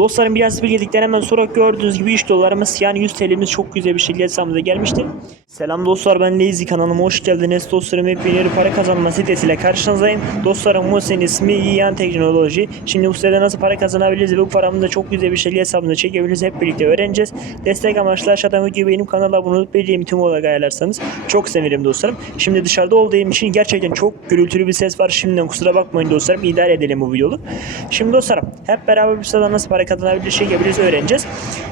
Dostlarım biraz bilgilikten hemen sonra gördüğünüz gibi 3 dolarımız yani 100 TL'miz çok güzel bir şekilde hesabımıza gelmiştir. Selam dostlar ben Lazy kanalıma hoş geldiniz. Dostlarım hep yeni para kazanma sitesiyle karşınızdayım. Dostlarım bu senin ismi Yiyan Teknoloji. Şimdi bu sitede nasıl para kazanabiliriz ve bu paramızı çok güzel bir şekilde hesabımıza çekebiliriz. Hep birlikte öğreneceğiz. Destek amaçlı aşağıdan videoyu benim kanala abone olup bildiğim tüm olarak ayarlarsanız çok sevinirim dostlarım. Şimdi dışarıda olduğum için gerçekten çok gürültülü bir ses var. Şimdiden kusura bakmayın dostlarım. İdare edelim bu videoyu. Şimdi dostlarım hep beraber bir siteden nasıl para kazanabiliriz, çekebiliriz öğreneceğiz.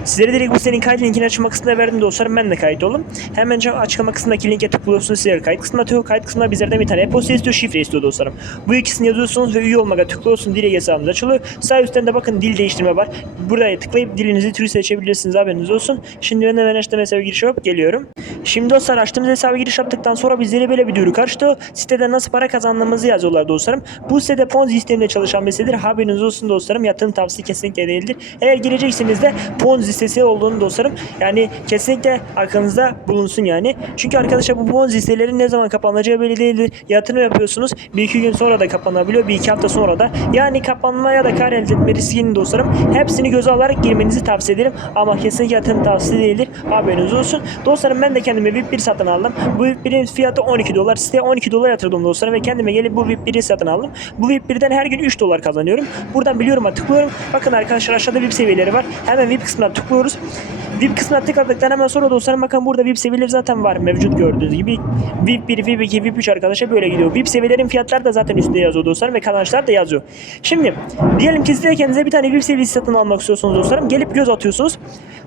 Sizlere direkt bu sitenin kayıt linkini açıklama kısmına verdim dostlarım. Ben de kayıt olun. Hemen açıklama kısmındaki linke tıklıyorsunuz. Sizlere kayıt kısmına atıyor. Kayıt kısmına bizlerden bir tane e-posta istiyor, şifre istiyor dostlarım. Bu ikisini yazıyorsunuz ve üye olmaya tıklıyorsunuz. Direkt hesabınız açılıyor. Sağ üstten de bakın dil değiştirme var. Buraya tıklayıp dilinizi türü seçebilirsiniz. Haberiniz olsun. Şimdi ben hemen açtığım hesaba giriş yapıp geliyorum. Şimdi dostlar açtığımız hesaba giriş yaptıktan sonra bizlere böyle bir duyuru karşıtı. Sitede nasıl para kazandığımızı yazıyorlar dostlarım. Bu sitede Ponzi sisteminde çalışan bir sitedir. Haberiniz olsun dostlarım. Yatırım tavsiye kesinlikle değildir. Eğer girecekseniz de Ponzi sitesi olduğunu dostlarım. Yani kesinlikle aklınızda bulunsun yani. Çünkü arkadaşlar bu Ponzi siteleri ne zaman kapanacağı belli değildir. Yatırım yapıyorsunuz. Bir iki gün sonra da kapanabiliyor. Bir iki hafta sonra da. Yani kapanma ya da kar elde etme riskinin dostlarım. Hepsini göze alarak girmenizi tavsiye ederim. Ama kesinlikle yatırım tavsiye değildir. Haberiniz olsun. Dostlarım ben de kendime VIP 1 satın aldım. Bu VIP 1'in fiyatı 12 dolar. Siteye 12 dolar yatırdım dostlarım ve kendime gelip bu VIP 1'i satın aldım. Bu VIP 1'den her gün 3 dolar kazanıyorum. Buradan biliyorum tıklıyorum. Bakın arkadaşlar aşağıda VIP seviyeleri var. Hemen VIP kısmına tıklıyoruz. VIP kısmına tıkladıktan hemen sonra dostlarım bakın burada VIP seviyeleri zaten var mevcut gördüğünüz gibi. VIP 1, VIP 2, VIP 3 arkadaşlar böyle gidiyor. VIP seviyelerin fiyatları da zaten üstünde yazıyor dostlarım ve kazançlar da yazıyor. Şimdi diyelim ki siz de kendinize bir tane VIP seviyesi satın almak istiyorsunuz dostlarım. Gelip göz atıyorsunuz.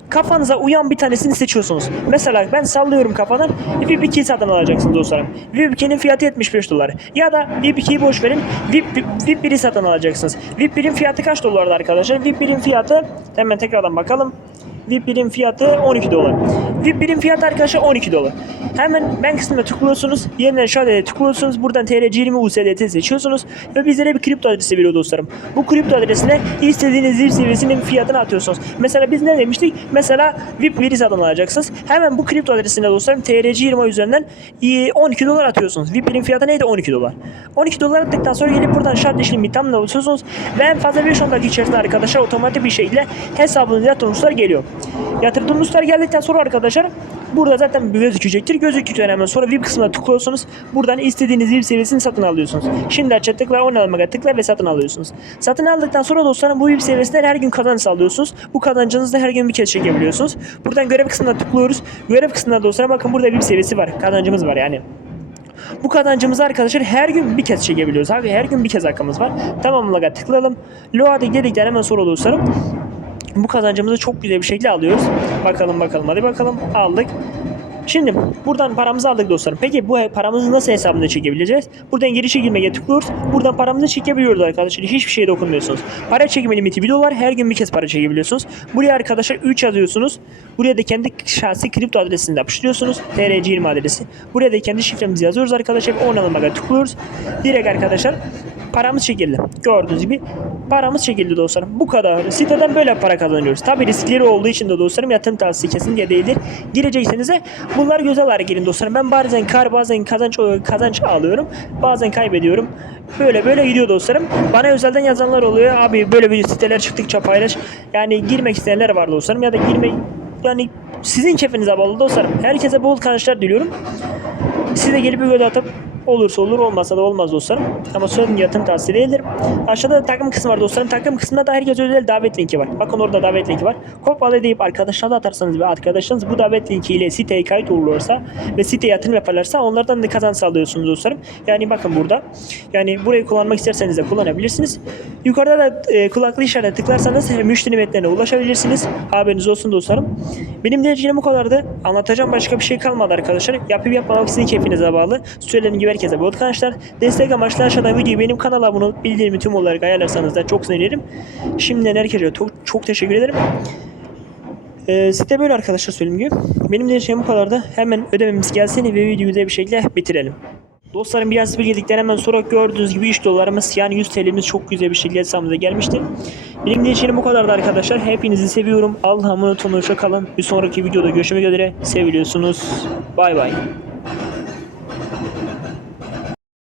Kafanıza uyan bir tanesini seçiyorsunuz. Mesela ben sallıyorum kafadan VIP 2'yi satın alacaksınız dostlarım. VIP 2'nin fiyatı 75 dolar. Ya da VIP 2'yi boş verin. VIP, VIP 1'i satın alacaksınız. VIP 1'in fiyatı kaç dolardı arkadaşlar? VIP 1'in fiyatı hemen tekrardan bakalım. VIP 1'in fiyatı 12 dolar. VIP 1'in fiyatı arkadaşlar 12 dolar. Hemen ben kısmına tıklıyorsunuz. Yeniden şöyle tıklıyorsunuz. Buradan TRC20 USDT seçiyorsunuz. Ve bizlere bir kripto adresi veriyor dostlarım. Bu kripto adresine istediğiniz VIP seviyesinin fiyatını atıyorsunuz. Mesela biz ne demiştik? Mesela VIP 1'i satın alacaksınız. Hemen bu kripto adresine dostlarım TRC20 üzerinden 12 dolar atıyorsunuz. VIP 1'in fiyatı neydi? 12 dolar. 12 dolar attıktan sonra gelip buradan şart işlemi tamamla basıyorsunuz. Ve en fazla 5-10 dakika içerisinde arkadaşlar otomatik bir şekilde hesabınıza yatırımcılar geliyor. Yatırdığım tutar geldikten sonra arkadaşlar burada zaten gözükecektir. Gözüktükten hemen sonra VIP kısmına tıklıyorsunuz. Buradan istediğiniz VIP seviyesini satın alıyorsunuz. Şimdi açığa tıkla, onu almaya tıkla ve satın alıyorsunuz. Satın aldıktan sonra dostlarım bu VIP seviyesinden her gün kazanç sağlıyorsunuz. Bu kazancınızı da her gün bir kez çekebiliyorsunuz. Buradan görev kısmına tıklıyoruz. Görev kısmına dostlarım bakın burada VIP seviyesi var. Kazancımız var yani. Bu kazancımızı arkadaşlar her gün bir kez çekebiliyoruz abi. Her gün bir kez hakkımız var. Tamamlaga tıklayalım. Loading dedikten hemen sonra dostlarım bu kazancımızı çok güzel bir şekilde alıyoruz. Bakalım bakalım hadi bakalım aldık. Şimdi buradan paramızı aldık dostlarım. Peki bu paramızı nasıl hesabına çekebileceğiz? Buradan girişe girmeye tıklıyoruz. Buradan paramızı çekebiliyoruz arkadaşlar. Hiçbir şeye dokunmuyorsunuz. Para çekme limiti 1 dolar. Her gün bir kez para çekebiliyorsunuz. Buraya arkadaşlar 3 yazıyorsunuz. Buraya da kendi şahsi kripto adresini de yapıştırıyorsunuz. TRC20 adresi. Buraya da kendi şifremizi yazıyoruz arkadaşlar. Onanıma tıklıyoruz. Direkt arkadaşlar paramız çekildi. Gördüğünüz gibi paramız çekildi dostlarım. Bu kadar. Siteden böyle para kazanıyoruz. Tabi riskleri olduğu için de dostlarım yatırım tavsiye kesinlikle değildir. Girecekseniz de bunlar göz alarak girin dostlarım. Ben bazen kar bazen kazanç kazanç alıyorum. Bazen kaybediyorum. Böyle böyle gidiyor dostlarım. Bana özelden yazanlar oluyor. Abi böyle bir siteler çıktıkça paylaş. Yani girmek isteyenler var dostlarım. Ya da girmek yani sizin keyfinize bağlı dostlarım. Herkese bol kazançlar diliyorum. Siz de gelip bir video atıp olursa olur olmazsa da olmaz dostlarım. Ama son yatırım tavsiye değildir. Aşağıda da takım kısmı var dostlarım. Takım kısmında da herkese özel davet linki var. Bakın orada davet linki var. Kopyalı deyip arkadaşlarına atarsanız ve arkadaşlarınız bu davet linkiyle siteye kayıt olursa ve siteye yatırım yaparlarsa onlardan da kazanç sağlıyorsunuz dostlarım. Yani bakın burada. Yani burayı kullanmak isterseniz de kullanabilirsiniz. Yukarıda da e, kulaklı işarete tıklarsanız müşteri metnine ulaşabilirsiniz. Haberiniz olsun dostlarım. Benim de bu kadardı. Anlatacağım başka bir şey kalmadı arkadaşlar. Yapıp yapmamak sizin keyfinize bağlı. Söylediğim gibi herkese bol kazançlar. Destek amaçlı aşağıdan videoyu benim kanala abone olup bildirimimi tüm olarak ayarlarsanız da çok sevinirim. Şimdiden herkese çok, çok teşekkür ederim. Ee, site böyle arkadaşlar söylediğim gibi. Benim de bu kadardı. Hemen ödememiz gelsin ve videoyu güzel bir şekilde bitirelim. Dostlarım biraz bilgilikten hemen sonra gördüğünüz gibi 3 dolarımız yani 100 TL'miz çok güzel bir şekilde hesabımıza gelmişti. Benim işlerim bu kadardı arkadaşlar. Hepinizi seviyorum. Allah'a emanet olun. Kalın. Bir sonraki videoda görüşmek üzere. Seviliyorsunuz. Bay bay.